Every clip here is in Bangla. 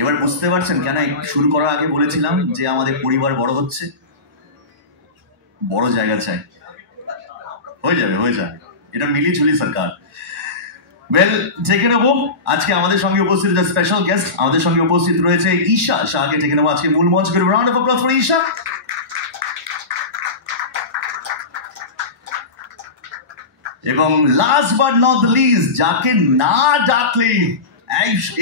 এবার বুঝতে পারছেন কেন শুরু করার আগে বলেছিলাম যে আমাদের পরিবার বড় হচ্ছে, বড় জায়গা চাই। হয়ে যাবে এটা মিলিঝুলি সরকার। ওয়েল, ডেকে নেবো আজকে আমাদের সঙ্গে উপস্থিত স্পেশাল গেস্ট। আমাদের সঙ্গে উপস্থিত রয়েছে ঈশা শাহকে ডেকে নেবো আজকে মূল মঞ্চ করে। Round of applause for Isha. এবং last but not the least, যাকে না ডাকলে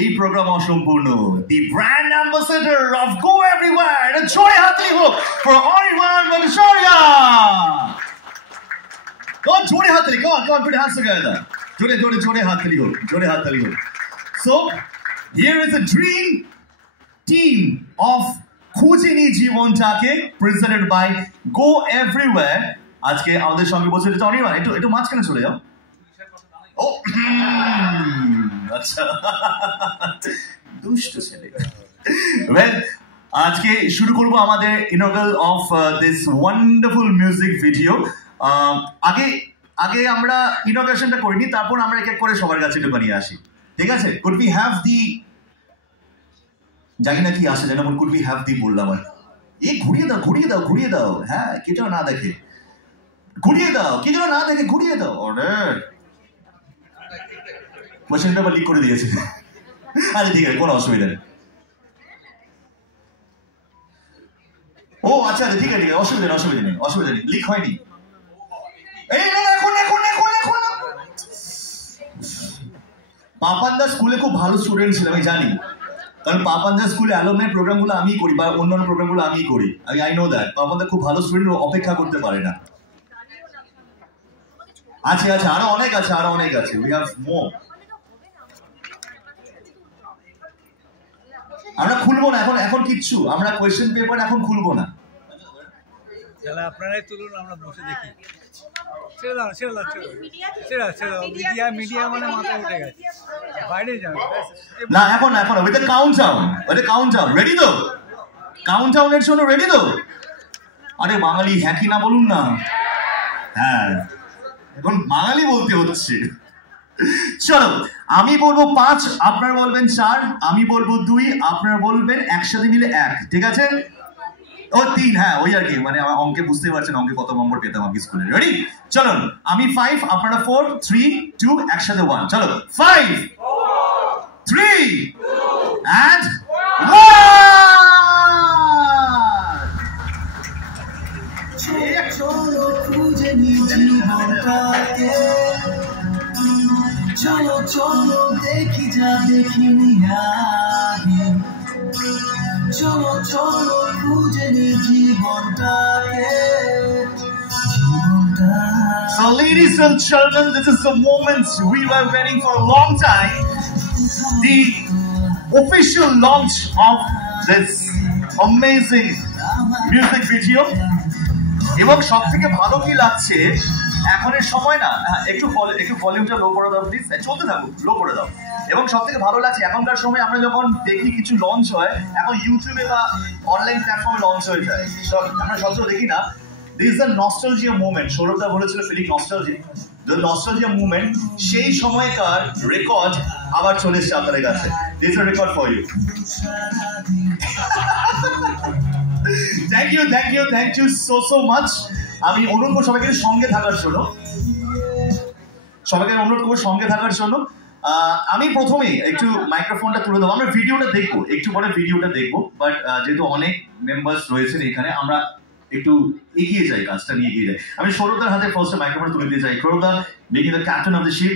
এই প্রোগ্রাম অসম্পূর্ণ, the brand ambassador of go everywhere. এটা জোরে হাততালি হোক for Anirban Bansariya. Come on, jode hathali. Come on, put your hands together. Jode hathali ho. Jode hathali ho. So, here is a dream team of Khojini Jibontaake presented by Go Everywhere. আজকে আমাদের সঙ্গে বসে অনির্বাণ, একটু মাঝখানে চলে যাও। ও আচ্ছা, দুষ্ট ছেলে। Well, আজকে শুরু করব আমাদের inaugural of this wonderful music video. আগে আমরা ইনোভেশনটা করিনি, তারপর আমরা এক এক করে সবার কাছে একটু নিয়ে আসি, ঠিক আছে? কুড বি হ্যাভ দি, জানি না কি আসে, যেন কুড বি হ্যাভ দি বললাম আর এই ঘুরিয়ে দাও। হ্যাঁ, কেউ না দেখে ঘুরিয়ে দাও। অর্ডার কোশ্চেন পেপার লিক করে দিয়েছে। আরে ঠিক আছে, কোনো অসুবিধা নেই। ও আচ্ছা, ঠিক আছে, অসুবিধা নেই, লিক হয়নি। পাপানদা স্কুলে খুব ভালো স্টুডেন্ট ছিল, আমি জানি, কারণ পাপানদা স্কুলে অ্যালুমনাই প্রোগ্রামগুলো আমি করি বা অন্যান্য প্রোগ্রামগুলো আমি করি। আই নো দ্যাট পাপানদা খুব ভালো স্টুডেন্ট, অপেক্ষা করতে পারে না। আচ্ছা, আরো অনেক আছে। We have more. আমরা খুলবো না এখন কিচ্ছু, আমরা কোয়েশ্চেন পেপার এখন খুলবো না। আপনারাই তুলুন, আমরা বসে দেখি। মিডিয়া মানে মাথা উঠে গেছে, বাইরে যান না। এখন উইথ দ্য কাউন্টডাউন রেডি তো? কাউন্টডাউনের জন্য রেডি তো? আরে বাঙালি হ্যাঁ কি না বলুন না। হ্যাঁ, এখন বাঙালি বলতে হচ্ছে। চলো, আমি বলবো 5, আপনারা বলবেন 4, আমি বলবো 2, আপনারা বলবেন একসাথে মিলে 1, ঠিক আছে? ও 3, হ্যাঁ ওই আর কি, মানে আমার অঙ্কে বুঝতে পারছেন অঙ্কে কত নম্বর পেতাম আমি স্কুলে। রেডি? চলুন, আমি 5, আপনারা 4, 3, 2, একসাথে 1। চলো, 5, 4, 3, and 1। চলো দেখি যা দেখিনি আগে, চলো খুঁজে নি জীবনটাকে। So ladies and gentlemen, this is the moment we were waiting for a long time. The official launch of this amazing music video. এবং সব থেকে ভালো কি লাগছে, এখনের সময় না, একটু ভলিউমটা লো করে দাও প্লিজ, চলতে থাকুক, লো করে দাও। এবং সব থেকে ভালো লাগছে এখনকার সময় আমরা যখন দেখি কিছু লঞ্চ হয়, এখন ইউটিউবে বা অনলাইন প্ল্যাটফর্মে লঞ্চ হয়ে যায়, আমরা সচরাচর দেখি না। This is the nostalgia movement. সৌরভদা বলেছিল feeling nostalgic, the nostalgia movement. সেই সময়কার রেকর্ড আবার চলে এসছে আপনাদের কাছে। This is a record for you. Thank you so much. আমি অনুরোধ করবো সবাইকে সঙ্গে থাকার জন্য। আমি প্রথমেই একটু মাইক্রোফোনটা তুলে দেবো, আমরা ভিডিওটা দেখবো, একটু পরে ভিডিওটা দেখবো। বাট যেহেতু অনেক মেম্বার্স রয়েছেন এখানে, আমরা একটু এগিয়ে যাই, কাজটা নিয়ে এগিয়ে যাই। আমি সৌরভদার হাতে ফার্স্টে মাইক্রোফোন তুলে দিতে চাই। সৌরভদা, being the captain of the ship,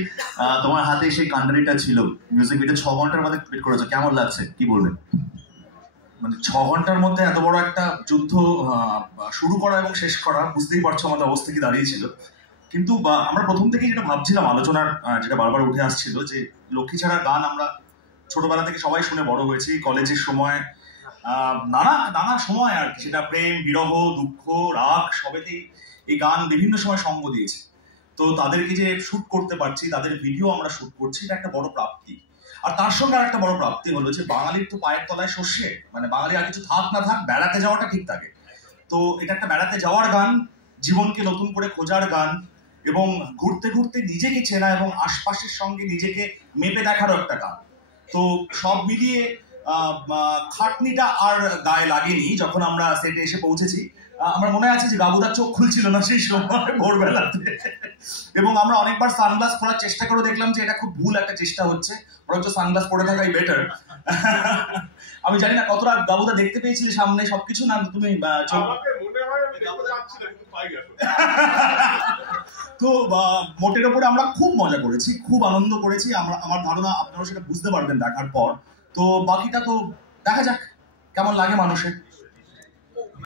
তোমার হাতে সেই কান্ডারিটা ছিল, মিউজিক ভিডিও 6 ঘন্টার মধ্যে কমপ্লিট করেছো, কেমন লাগছে, কি বলবেন? মানে 6 ঘন্টার মধ্যে এত বড় একটা যুদ্ধ শুরু করা এবং শেষ করা, বুঝতেই পারছো আমাদের অবস্থা কি দাঁড়িয়েছিল। কিন্তু আমরা প্রথম থেকেই যেটা ভাবছিলাম, আলোচনার যেটা বারবার উঠে আসছিল, যে লক্ষ্মী ছাড়া গান আমরা ছোটবেলা থেকে সবাই শুনে বড় হয়েছি। কলেজের সময় নানা সময় আর কি, সেটা প্রেম, বিরহ, দুঃখ, রাগ, সবেতেই এই গান বিভিন্ন সময় সঙ্গ দিয়েছে। তো তাদেরকে যে শুট করতে পারছি, তাদের ভিডিও আমরা শুট করছি, এটা একটা বড় প্রাপ্তি। আর তার সঙ্গে আর একটা বড় প্রাপ্তি হলো যে বাঙালির তো পায়ের তলায় সর্ষে, মানে বাঙালি আর কিছু থাক না থাক, বেড়াতে যাওয়াটা ঠিক থাকে। তো এটা একটা বেড়াতে যাওয়ার গান, জীবনকে নতুন করে খোঁজার গান, এবং ঘুরতে ঘুরতে নিজেকে চেনা এবং আশপাশের সঙ্গে নিজেকে মেপে দেখারও একটা গান। তো সব মিলিয়ে খাটনিটা আর গায়ে লাগেনি যখন আমরা সেটে এসে পৌঁছেছি। আমার মনে আছে যে গাবুদার চোখ খুলছিল না সেই সময় ভোরবেলাতে, এবং আমরা অনেকবার সানগ্লাস পরার চেষ্টা করে দেখলাম যে এটা খুব ভুল একটা চেষ্টা হচ্ছে, বরঞ্চ সানগ্লাস পরে থাকাই বেটার। আমি জানি না কতটা গাবুদা দেখতে পেয়েছিলে সামনে সবকিছু, না তুমি তো মোটের ওপরে আমরা খুব মজা করেছি, খুব আনন্দ করেছি। আমার ধারণা আপনারা সেটা বুঝতে পারবেন দেখার পর। তো বাকিটা তো দেখা যাক কেমন লাগে মানুষের।